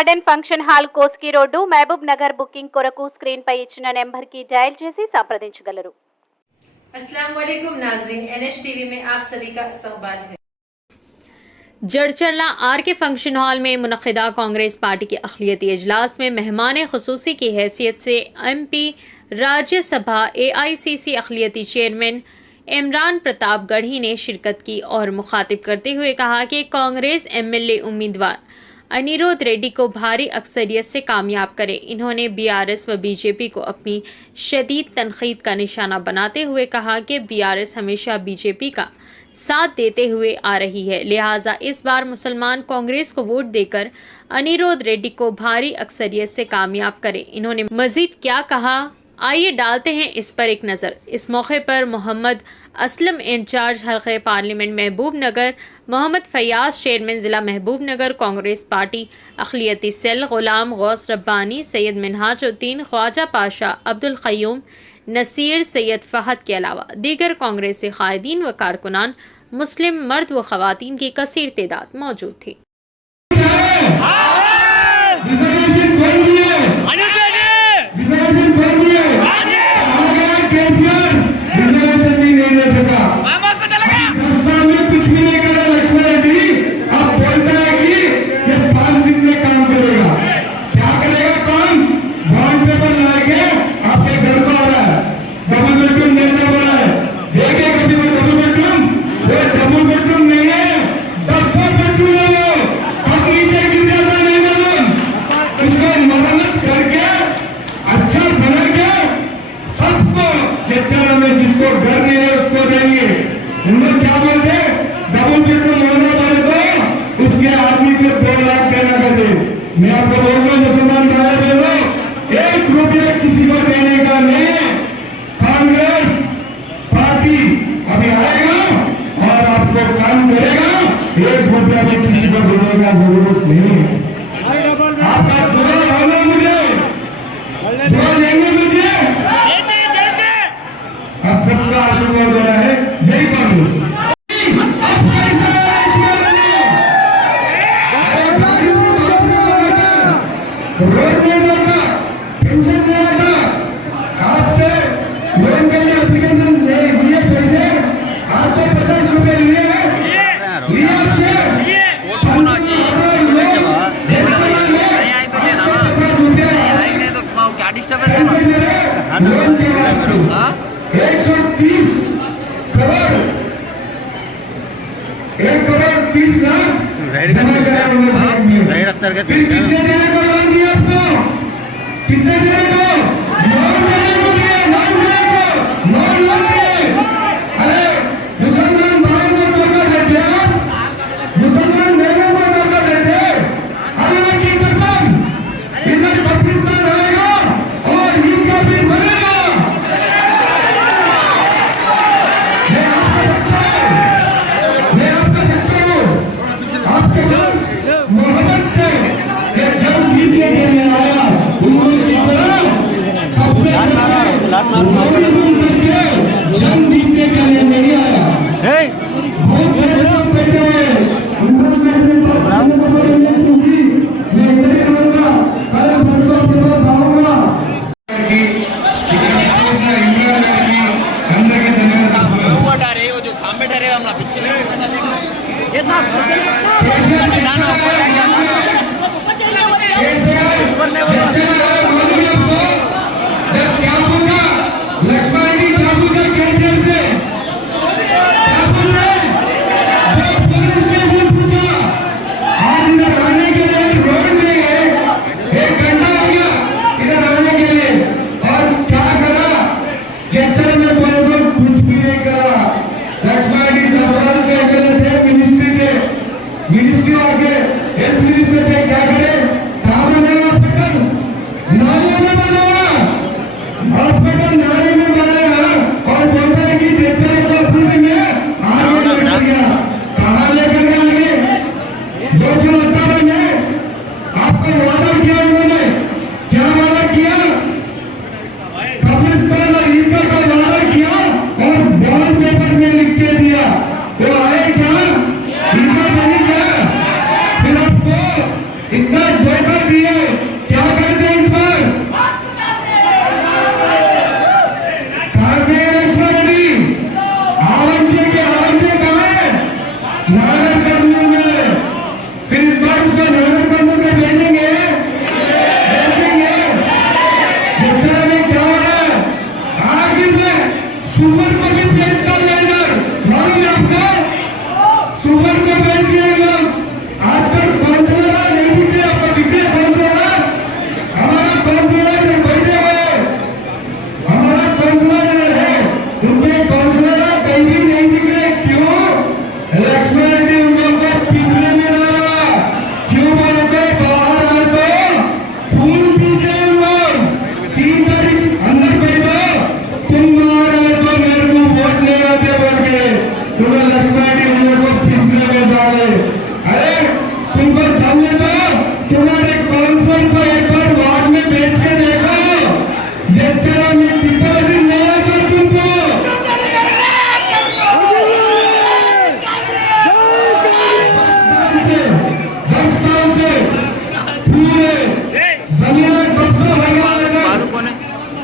Garden function hall Kosgi road Mahabubnagar booking కొరకు screen పై ఇచ్చిన నెంబర్ కి డయల్ చేసి సంప్రదించగలరు। अस्सलाम वालेकुम नाज़रीन, NH टीवी में आप सभी का इस्तकबाल है। जड़चरला आर के फंक्शन हॉल में मुनक़िदा कांग्रेस पार्टी के अक़लियती इजलास में मेहमान ख़ुसूसी की हैसियत से MP राज्यसभा AICC अक़लियती चेयरमैन इमरान प्रताप गढ़ी ने शिरकत की और मुखातिब करते हुए कहा कि कांग्रेस MLA उम्मीदवार अनिरुद्ध रेड्डी को भारी अक्सरियत से कामयाब करे। इन्होंने BRS व BJP को अपनी शदीद तनकीद का निशाना बनाते हुए कहा कि BRS हमेशा BJP का साथ देते हुए आ रही है, लिहाजा इस बार मुसलमान कांग्रेस को वोट देकर अनिरुद्ध रेड्डी को भारी अक्सरियत से कामयाब करे। इन्होंने मजीद क्या कहा, आइए डालते हैं इस पर एक नज़र। इस मौके पर मोहम्मद असलम इंचार्ज हल्क़े पार्लियामेंट महबूब नगर, मोहम्मद फयाज चेयरमैन ज़िला महबूब नगर कांग्रेस पार्टी अक़लियती सेल, ग़ुलाम गौस रब्बानी, सैयद मिनहाजुद्दीन, ख्वाजा पाशा, अब्दुल क़य्यूम, नसीर, सैयद फ़हद के अलावा दीगर कांग्रेसी क़ायदीन व कारकुनान, मुस्लिम मर्द व ख़वातीन की कसीर तादाद मौजूद थी। जिसको घर नहीं है उसको देंगे। उन्होंने क्या बोलते, डबल बेडरूम होने वाले को उसके आदमी को 2 लाख देना कर दे। मैं आपको बोल रहा हूँ मुसलमान भाई बहनों, 1 रुपया किसी को देने का नहीं है। कांग्रेस पार्टी अभी आएगा और आपको काम करेगा, 1 रुपया भी किसी को देने का जरूरत नहीं है। आपका दुआ होना मुझे दुआ देंगे मुझे आप सबका आशीर्वाद हो रहा है। जय कांग्रेस। रोड नहीं आता, पेंशन नहीं आता, आपसे लोन के लिए एप्लीकेशन लिए पैसे आपसे 50 रुपए लिए आपसे लोन के वास्ते 130 करोड़ 1 करोड़ 30 लाख जमा कराया। फिर कितने देने को लोन दिया आपको, कितने देने को लोन देने को दिया, लोन दिए। अरे मुसलमान भाई को धोखा देते आप, मुसलमान बहनों को धोखा देते। अल्लाह की कसम इधर पाकिस्तान आएगा और ईद का भी बनेगा। मोहम्मद से जब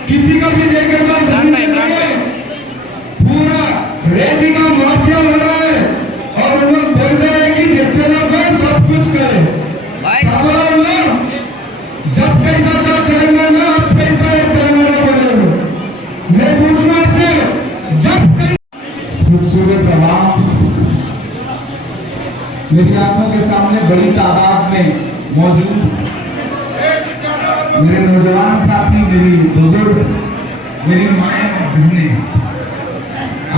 किसी का भी लेकर जाओ जमीन में पूरा रेती का माफिया हो रहा है और वो बोल रहे हैं कि चलो भाई सब कुछ करे जब पैसा का तेलंगाना अब पैसा एक तेलंगाना बनेगा। मैं पूछना आपसे जब खूबसूरत आवाम मेरी आंखों के सामने बड़ी तादाद में मौजूद मेरे नौजवान साथी, मेरी बुजुर्ग, मेरी माएं और बहनें,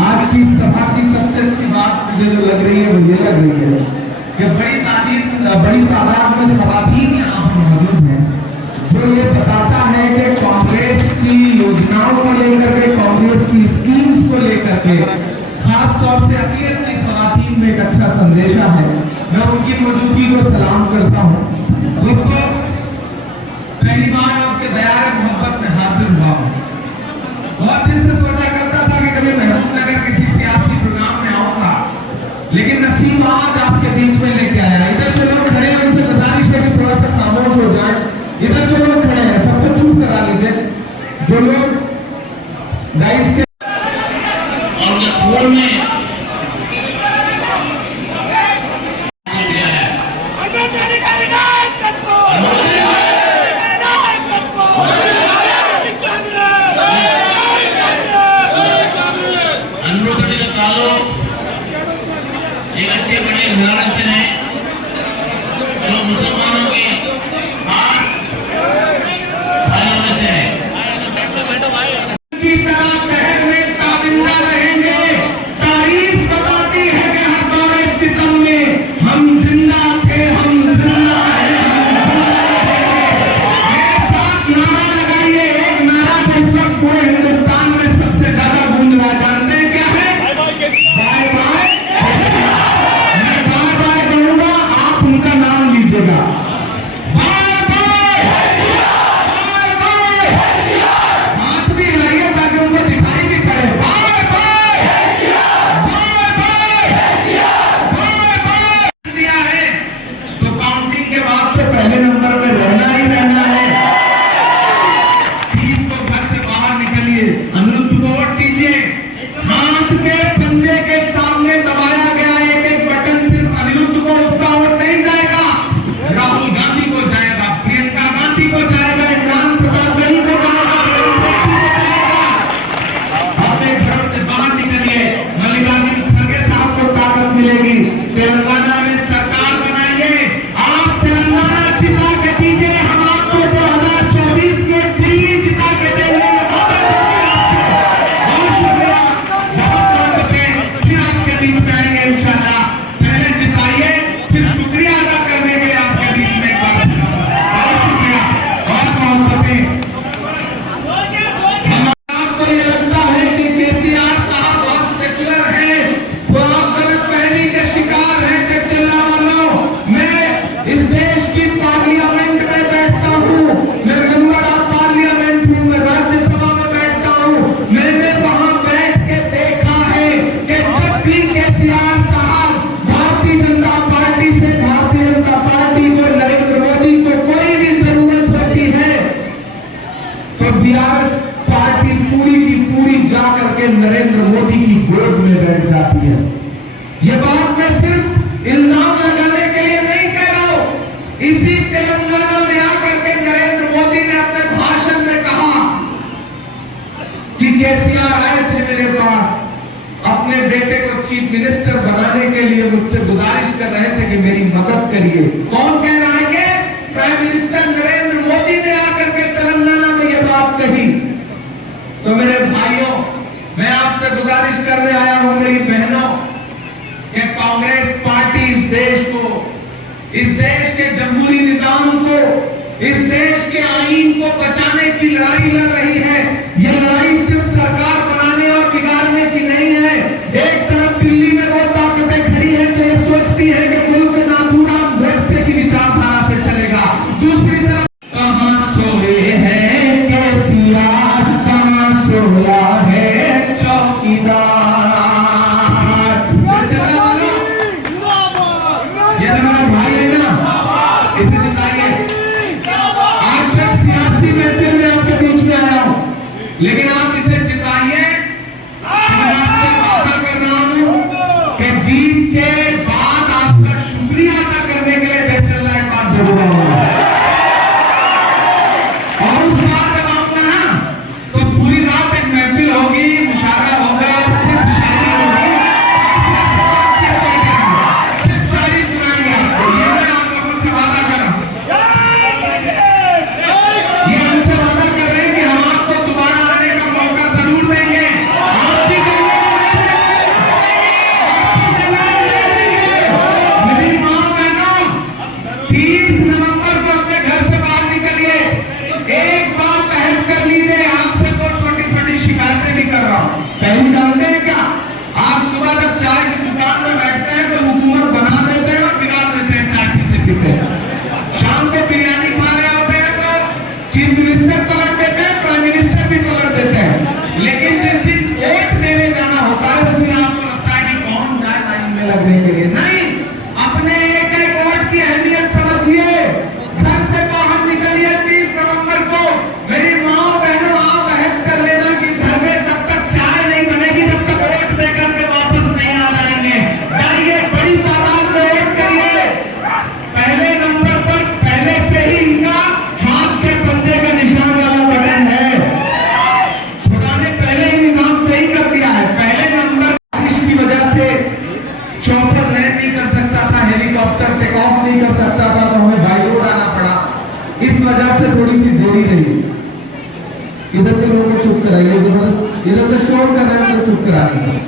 आज की सभा की सबसे अच्छी बात मुझे जो लग रही है वो ये लग रही है कि बड़ी तादाद में खवातीन यहाँ पर मौजूद हैं, जो ये बताता है कि कांग्रेस की योजनाओं को लेकर के, कांग्रेस की स्कीम्स को लेकर के खास तौर से अक़लियत की खवातीन में एक अच्छा संदेशा है। मैं उनकी मौजूदगी को सलाम करता हूँ। दोस्तों, पहली बार आपके दयार मोहब्बत में हाजिर हुआ हूँ। बहुत दिन से सोचा करता था कि कभी महबूब नगर किसी सियासी प्रोग्राम में आऊंगा, लेकिन नसीब आज आपके बीच में लेके आया। इधर जो लोग खड़े हैं उनसे गुजारिश है कि थोड़ा सा खामोश हो जाए। इधर जो लोग खड़े हैं सबको चुप करा लीजिए। जो लोग गाइस के और में एक अच्छे बड़े उदाहरण से हैं जो मुसलमानों के भाइयों में से है। की तरह शहर में ताबिंदा रहेंगे। तारीफ बताती है कि हर दौरे सितम में हम जिंदा थे, हम जिंदा हैं, मेरे साथ नारा लगाइए। एक नारा तो इस वक्त पूरे हिंदुस्तान में सबसे ज्यादा गूंज रहा है। जानते हैं क्या है? Bye bye. मैं बाय बाय कहूंगा, आप उनका नाम लीजिएगा। Bye bye, bye bye. हाथ भी हिलाइए ताकि उनको दिखाई भी पड़े। Bye bye, bye bye, bye bye. दिया है तो काउंटिंग के बाद तो पहले नंबर में रहना ही रहना है। 30 को घर से बाहर निकलिए, अनिरुद्ध को वोट दीजिए। हाथ के पंजे के सामने दबाया गया एक एक बटन सिर्फ अनिरुद्ध को, उसका वोट नहीं जाएगा। राहुल गांधी को जाएगा, प्रियंका गांधी को जाएगा, इमरान प्रतापगढ़ी को जाएगा, अपने घर से बाहर निकलिए। मल्लिकार्जुन खड़गे साहब को ताकत मिलेगी। तेलंगाना में सरकार बनाइए। आप तेलंगाना जिता के दीजिए, हम आपको 2024 में दिल्ली जिता के देंगे। बहुत शुक्रिया, बहुत मोहब्बतें। फिर आपके बीच में आएंगे इंशाल्लाह। पहले जिताइए, फिर शुक्रिया अदा करने के लिए आपके बीच में एक बार फिर बहुत शुक्रिया, बहुत मोहब्बतें। आपको ये लगता है कि केसीआर साहब बहुत सेक्युलर है, तो आप गलतफहमी के शिकार हैं। जब चिल्ला वालों, मैं इस देश की पार्लियामेंट में बैठता हूँ, मैं मेंबर ऑफ पार्लियामेंट हूँ, मैं राज्यसभा में बैठता हूँ। मैंने वहां बैठ के देखा है कि जब भी केसीआर साहब भारतीय जनता पार्टी से, भारतीय जनता पार्टी को, नरेंद्र मोदी को कोई भी जरूरत होती है तो बीआरएस पार्टी पूरी की पूरी जाकर के नरेंद्र मोदी की गोद में बैठ जाती है। ये बात मैं सिर्फ इल्जाम लगाने के लिए नहीं कह रहा हूं। इसी तेलंगाना में आकर के नरेंद्र मोदी ने अपने भाषण में कहा कि केसीआर आए थे मेरे पास, अपने बेटे को चीफ मिनिस्टर बनाने के लिए मुझसे गुजारिश कर रहे थे कि मेरी मदद करिए। कौन कह रहा है? प्राइम मिनिस्टर नरेंद्र मोदी ने आकर के तेलंगाना में ये बात कही। तो मेरे भाइयों, मैं आपसे गुजारिश करने आया हूं, मेरी बहनों, कि कांग्रेस पार्टी इस देश को, इस देश के जमहूरी निजाम को, इस देश के आईन को बचाने की लड़ाई लड़ रही है। ये लड़ाई सिर्फ सरकार बनाने और बिगाड़ने की नहीं है। एक तरफ दिल्ली में वो ताकतें खड़ी हैं जो ये सोचती है कि मुल्क नाथूराम गोडसे की विचारधारा से चलेगा। दूसरी तरफ कहां सोए हैं केसीआर, कहां सोया है चौकीदार। ये हमारा भाई है ना, इसे जिताइए। आज तक सियासी महफिल में आपके बीच में आया लेकिन आप इसे जिताइए। मैं आपसे वादा कर रहा हूं कि जीत के बाद आपका शुक्रिया अदा करने के लिए देश चल रहा एक बार जरूर आऊंगा। और उस बार जब आऊंगा ना तो पूरी रात एक महफिल होगी, मुशायरा होगा, सिर्फ शायरी होगी, सिर्फ शायरी सुनाएंगे आपको। ये मैं आप लोगों से वादा कर रहा हूं। ये हमसे वादा कर रहे हैं कि हम आपको दोबारा आने का मौका जरूर देंगे। आप भी देंगे, मेरी मां बहनों, 30 नवंबर को अपने घर से बाहर निकलिए, एक बार पहल कर लीजिए। आपसे तो छोटी छोटी शिकायतें भी कर रहा हूं। पहली जानते हैं क्या? आप सुबह जब चाय की दुकान में बैठते हैं तो हुकूमत बना देते हैं और बिगाड़ देते हैं चाय पीते पीते। शाम को बिरयानी खा रहे होते हैं तो चीफ मिनिस्टर पलट देते हैं, प्राइम मिनिस्टर भी पलट देते हैं। लेकिन जिस दिन वोट देने जाना होता है उस दिन आपको लगता है कि कौन जाए लाइन में लगने के लिए। नहीं, अपने एक एक वोट की अहमियत समझिए। घर से बाहर निकलिए 30 नवंबर को। मेरी माँ बहनों, आप अहद कर लेना कि घर में जब तक चाय नहीं बनेगी तब तक वोट देकर के वापस नहीं आ जाएंगे। जाइए, बड़ी तादाद में वोट करिए। पहले नंबर पर पहले से ही इनका हाथ के पंजे का निशान वाला बटन है। खुदा ने पहले ही निजाम सही कर दिया है। पहले नंबर बारिश की वजह से चॉपर लैंड नहीं कर सकता था, हेलीकॉप्टर टेक ऑफ नहीं कर सकता था, तो हमें बाई रोड आना पड़ा। इस वजह से थोड़ी सी देरी रही। इधर के लोगों को चुप कराइए, जबरदस्त इधर से शोर कर रहे हैं तो चुप करा दीजिए।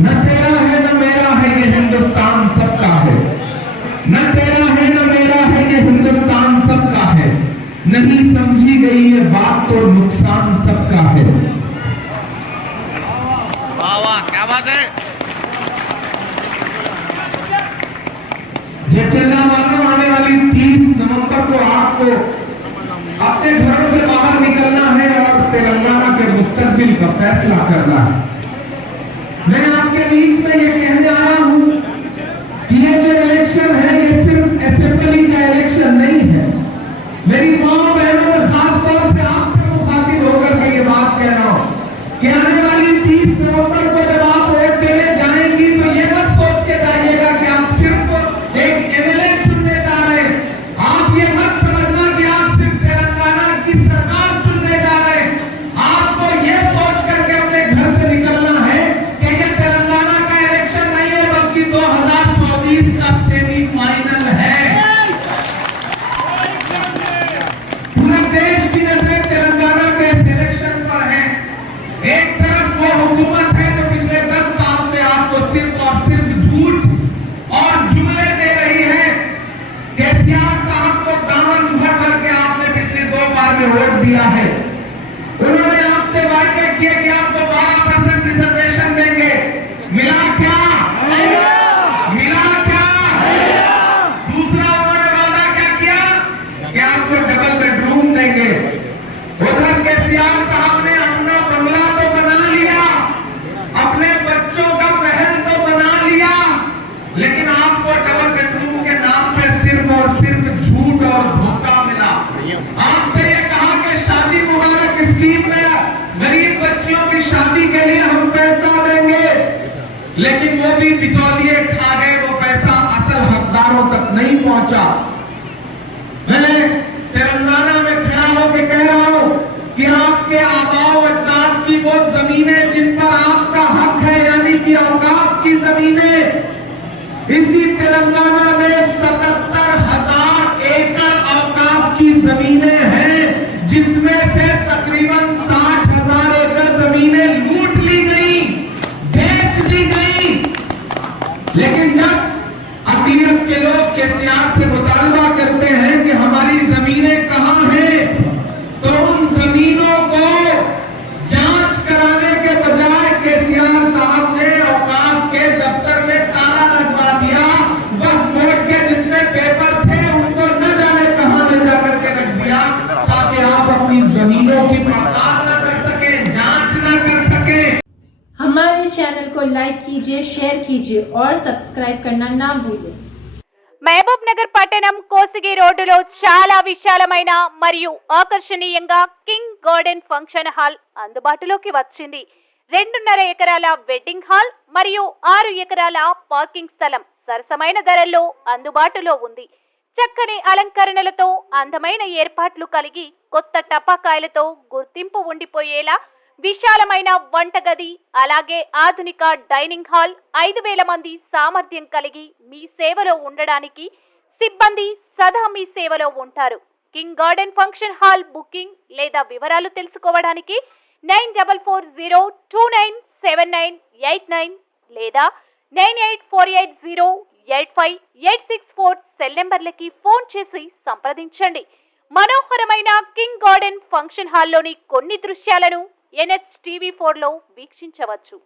न तेरा है न मेरा है, ये हिंदुस्तान सबका है। न तेरा है न मेरा है, ये हिंदुस्तान सबका है। नहीं समझी गई ये बात तो नुकसान सबका है। वाह वाह, क्या बात है। जब चलना मानो आने वाली 30 नवंबर को आपको अपने घरों से बाहर निकलना है और तेलंगाना के मुस्तकबिल का फैसला करना है। मैं आपके बीच में ये कहने आया हूं कि ये जो इलेक्शन है ये सिर्फ असेंबली का इलेक्शन नहीं है। मेरी मां बहनों, खास तौर से आपसे मुखातिब होकर के ये बात कह रहा हूं कि आने वाली 30 नवंबर को जब आप वोट देने जाएंगी तो ये मत सोच के जाइएगा कि आप सिर्फ एक एमएलए चुनने जा रहे हैं। आप ये मत समझना कि आप सिर्फ तेलंगाना की सरकार चुनने जा रहे हैं। आपको ये सोच करके अपने घर से निकलना है कि ये तेलंगाना का इलेक्शन नहीं है, बल्कि 2024 का सेमीफाइनल है। पूरे देश की नजरें तेलंगाना के इलेक्शन पर है। एक तरफ वो हुकूमत है जो पिछले 10 साल से आपको सिर्फ और सिर्फ झूठ और जुमले दे रही है। केसीआर साहब को दामन भर भर के आपने पिछले 2 बार में वोट दिया है। उन्होंने आपसे वायदे किए कि आपको 12% रिजर्वेशन देंगे। मिला क्या? मिला क्या? दूसरा उन्होंने वादा क्या किया कि आपको डबल बेडरूम देंगे। उधर केसीआर साहब ने अपना बंगला तो बना लिया, अपने बच्चों का महल तो बना लिया, लेकिन आपको डबल बेडरूम के नाम पे सिर्फ और सिर्फ झूठ और धोखा मिला। आपसे ये कहा कि शादी मुबारक स्कीम में गरीब बच्चियों की शादी के लिए हम पैसा देंगे, लेकिन वो भी बिचौलिए खा गए। वो पैसा असल हकदारों तक नहीं पहुंचा। मैं तेलंगाना में खड़ा होकर कह रहा हूं कि आपके आबाओ अजदाद की वो जमीनें जिन पर आपका हक है, यानी कि औकाफ की जमीनें, इसी तेलंगाना में 77,000 एकड़ औकाफ की जमीनें हैं, जिसमें से तकरीबन 60,000 एकड़ जमीनें लूट ली गई, बेच दी गई। लेकिन जब अक़लियत के लोग केसीआर से मुतालबा करते हैं कि हमारी जमीनें कहां हैं, तो उन जमीनों को जांच कराने के बजाय केसीआर साहब ने औकाफ के दफ्तर में ताला लगवा दिया। वक्त बोर्ड के जितने पेपर थे उनको न जाने कहां ले जाकर के रख दिया, ताकि आप अपनी जमीनों की पड़ताल न कर सके, जांच न कर सके। हमारे चैनल को लाइक कीजिए, शेयर कीजिए और सब्सक्राइब करना ना भूलिए। మహబూబ్ నగర్ పట్టణం కోసిగి రోడ్డులో చాలా విశాలమైన మరియు ఆకర్షణీయంగా కింగ్ గార్డెన్ ఫంక్షన్ హాల్ అందుబాటులోకి వచ్చింది. 2.5 ఎకరాల వెడ్డింగ్ హాల్ మరియు 6 ఎకరాల పార్కింగ్ స్థలం సరసమైన ధరల్లో అందుబాటులో ఉంది. చక్కని అలంకరణలతో అందమైన ఏర్పాట్లు కలిగి కొత్త టపాకాయలతో గుర్తింపు ఉండిపోయేలా విశాలమైన వంటగది, అలాగే ఆధునిక డైనింగ్ హాల్, 5,000 మంది సామర్థ్యం కలిగి మీ సేవలో ఉండడానికి సిబ్బంది సదా మీ సేవలో ఉంటారు. King garden function hall booking లేదా వివరాలు తెలుసుకోవడానికి 9440297989 లేదా 9848085864 సెల్ నెంబర్లకి ఫోన్ చేసి సంప్రదించండి. మనోహరమైన కింగ్ గార్డెన్ ఫంక్షన్ హాల్లోని కొన్ని దృశ్యాలను NH TV4లో వీక్షించవచ్చు.